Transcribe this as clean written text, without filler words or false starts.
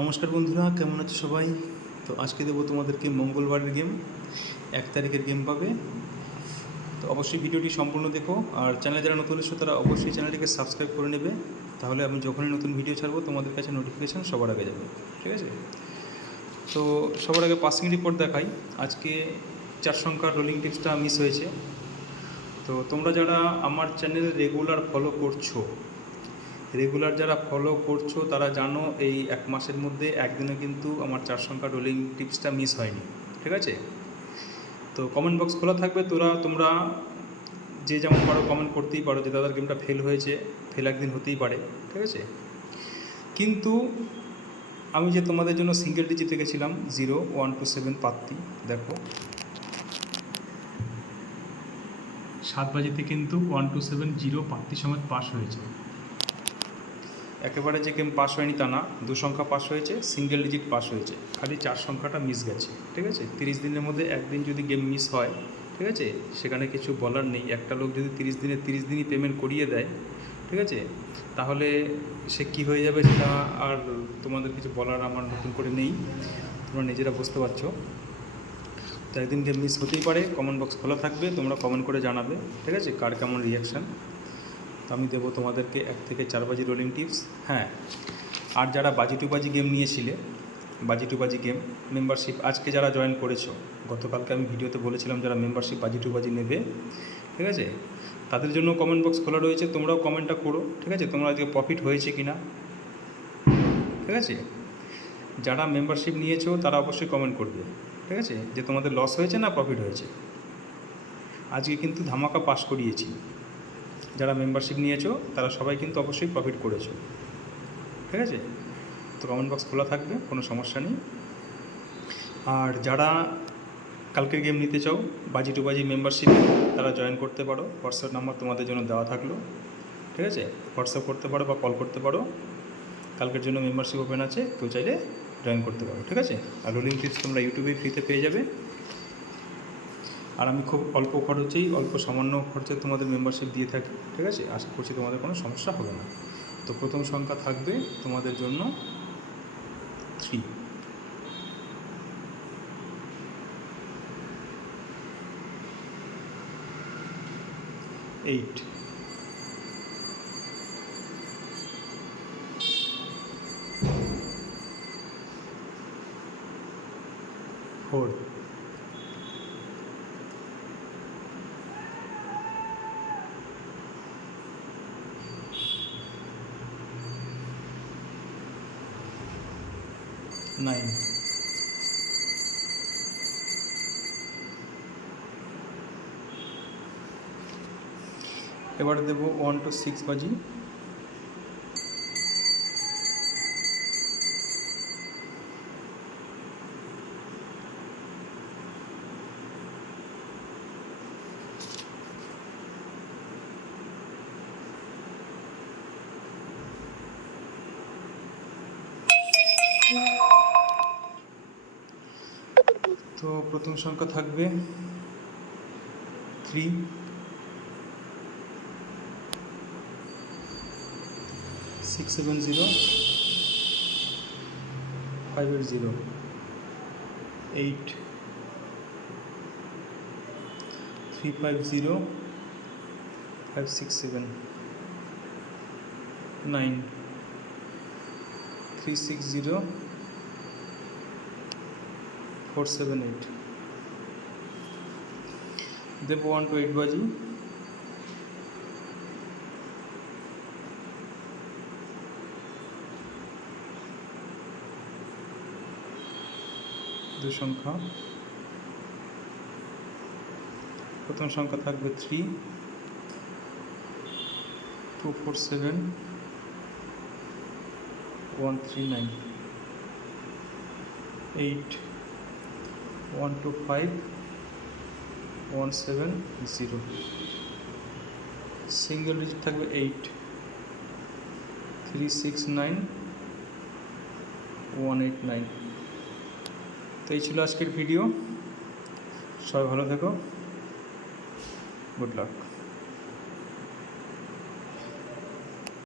নমস্কার বন্ধুরা, কেমন আছো সবাই? তো আজকে দেবো তোমাদেরকে মঙ্গলবারের গেম, 1 তারিখের গেম পাবে। তো অবশ্যই ভিডিওটি সম্পূর্ণ দেখো, আর চ্যানেলে যারা নতুন এসেছো তারা অবশ্যই চ্যানেলটিকে সাবস্ক্রাইব করে নেবে, তাহলে আমি যখনই নতুন ভিডিও ছাড়বো তোমাদের কাছে নোটিফিকেশান সবার আগে যাবে। ঠিক আছে? তো সবার আগে পাসিং রিপোর্ট দেখাই। আজকে 4 সংখ্যার রোলিং টিপসটা মিস হয়েছে। তো তোমরা যারা আমার চ্যানেল রেগুলার যারা ফলো করছো তারা জানো এই 1 মাসের মধ্যে একদিনে কিন্তু আমার 4 সংখ্যা রোলিং টিপসটা মিস হয়নি। ঠিক আছে? তো কমেন্ট বক্স খোলা থাকবে, তোমরা যে যেমন পারো কমেন্ট করতেই পারো যে দাদার গেমটা ফেল হয়েছে, ফেল একদিন হতেই পারে। ঠিক আছে? কিন্তু আমি যে তোমাদের জন্য সিঙ্গেল ডিজিট রেখেছিলাম 0, 1, 2, 7 পাত্তি, দেখো 7 বাজিতে কিন্তু 1, 2, 7, 0 পাত্তি সমেত পাস হয়েছে। একেবারে যে গেম পাস হয়নি তা না, 2 সংখ্যা পাস হয়েছে, সিঙ্গেল ডিজিট পাস হয়েছে, খালি 4 সংখ্যাটা মিস গেছে। ঠিক আছে? 30 দিনের মধ্যে একদিন যদি গেম মিস হয়, ঠিক আছে, সেখানে কিছু বলার নেই। একটা লোক যদি 30 দিনই পেমেন্ট করিয়ে দেয়, ঠিক আছে, তাহলে সে কী হয়ে যাবে সেটা আর তোমাদের কিছু বলার আমার নতুন করে নেই, তোমরা নিজেরা বুঝতে পারছো। তো একদিন গেম মিস হতেই পারে, কমেন্ট বক্স খোলা থাকবে, তোমরা কমেন্ট করে জানাবে। ঠিক আছে? কার কেমন রিয়াকশান। তো আমি দেবো তোমাদেরকে 1 থেকে 4 বাজি রোলিং টিপস। হ্যাঁ, আর যারা বাজি টু বাজি গেম নিয়েছিলে, বাজি টু বাজি গেম মেম্বারশিপ আজকে যারা জয়েন করেছো, গতকালকে আমি ভিডিওতে বলেছিলাম যারা মেম্বারশিপ বাজি টু বাজি নেবে, ঠিক আছে, তাদের জন্য কমেন্ট বক্স খোলা রয়েছে, তোমরাও কমেন্টটা করো। ঠিক আছে? তোমরা আজকে প্রফিট হয়েছে কি না, ঠিক আছে, যারা মেম্বারশিপ নিয়েছো তারা অবশ্যই কমেন্ট করবে। ঠিক আছে? যে তোমাদের লস হয়েছে না প্রফিট হয়েছে। আজকে কিন্তু ধামাকা পাস করিয়েছি। যারা মেম্বারশিপ নিয়েছো তারা সবাই কিন্তু অবশ্যই প্রফিট করেছো। ঠিক আছে? তো কমেন্ট বক্স খোলা থাকবে, কোনো সমস্যা নেই। আর যারা কালকের গেম নিতে চাও বাজি টু বাজি মেম্বারশিপ, তারা জয়েন করতে পারো। হোয়াটসঅ্যাপ নাম্বার তোমাদের জন্য দেওয়া থাকলো। ঠিক আছে? হোয়াটসঅ্যাপ করতে পারো বা কল করতে পারো। কালকের জন্য মেম্বারশিপ ওপেন আছে, কেউ চাইলে জয়েন করতে পারো। ঠিক আছে? আর রোলিং টিপস তোমরা ইউটিউবে ফ্রিতে পেয়ে যাবে। আর আমি খুব অল্প সামান্য খরচে তোমাদের মেম্বারশিপ দিয়ে থাকি। ঠিক আছে? আশা করছি তোমাদের কোনো সমস্যা হবে না। তো প্রথম সংখ্যা থাকবে তোমাদের জন্য 3, 8, 4, 9, এবার দেবো 1 to 6 বাজি। তো প্রথম সংখ্যা থাকবে 3, 6, 7, 0, 5, 8, 0, 8, 3, 5, 0, 5, 6, 7, 9, 3, 6, 0, 4, 7, 8। দেবো 1 to 8 বাজি। দু সংখ্যা, প্রথম সংখ্যা থাকবে 3, 2, 4, 7, 1, 3, 9, 8, 1, 2, 5, 1, 7, 0। সিঙ্গেল ডিজিট থাকবে 8, 3, 6, 9, 1, 8, 9। তো এই ছিল আজকের ভিডিও। সবাই ভালো থেকো, গুড লাক।